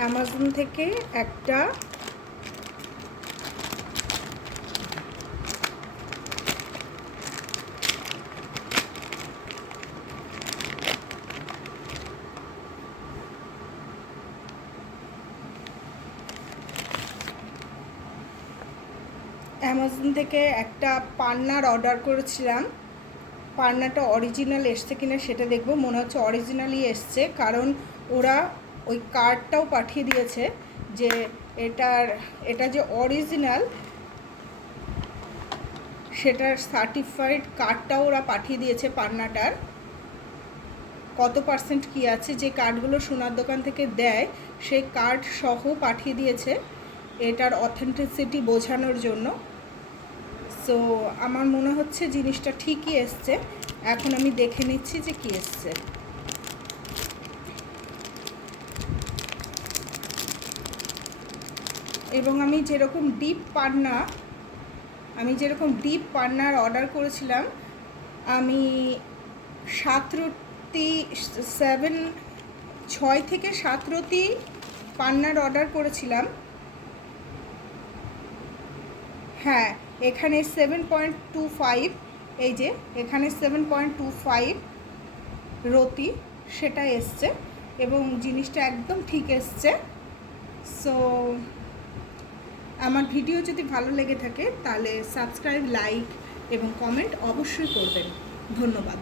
Amazon থেকে একটা পান্নার order করেছিলাম। পান্নাটা অরিজিনাল এসছে কিনা সেটা দেখব। মনে হচ্ছে অরিজিনালই এসছে, কারণ ওরা ওই কার্ডটাও পাঠিয়ে দিয়েছে যে এটা যে অরিজিনাল সেটার সার্টিফাইড কার্ডটাও ওরা পাঠিয়ে দিয়েছে। পান্নাটার কত পার্সেন্ট কী আছে, যে কার্ডগুলো সোনার দোকান থেকে দেয় সেই কার্ড সহ পাঠিয়ে দিয়েছে এটার অথেন্টিসিটি বোঝানোর জন্য। সো আমার মনে হচ্ছে জিনিসটা ঠিকই এসছে। এখন আমি দেখে নিচ্ছি যে কী এসছে। এবং আমি যেরকম ডিপ পান্নার অর্ডার করেছিলাম, আমি 6 থেকে 7 রতি পান্নার অর্ডার করেছিলাম। হ্যাঁ, এখানে 7.25, এই যে এখানে 7.25 রতি সেটা এসছে এবং জিনিসটা একদম ঠিক এসছে। সো আমার ভিডিও যদি ভালো লেগে থাকে তাহলে সাবস্ক্রাইব, লাইক এবং কমেন্ট অবশ্যই করবেন। ধন্যবাদ।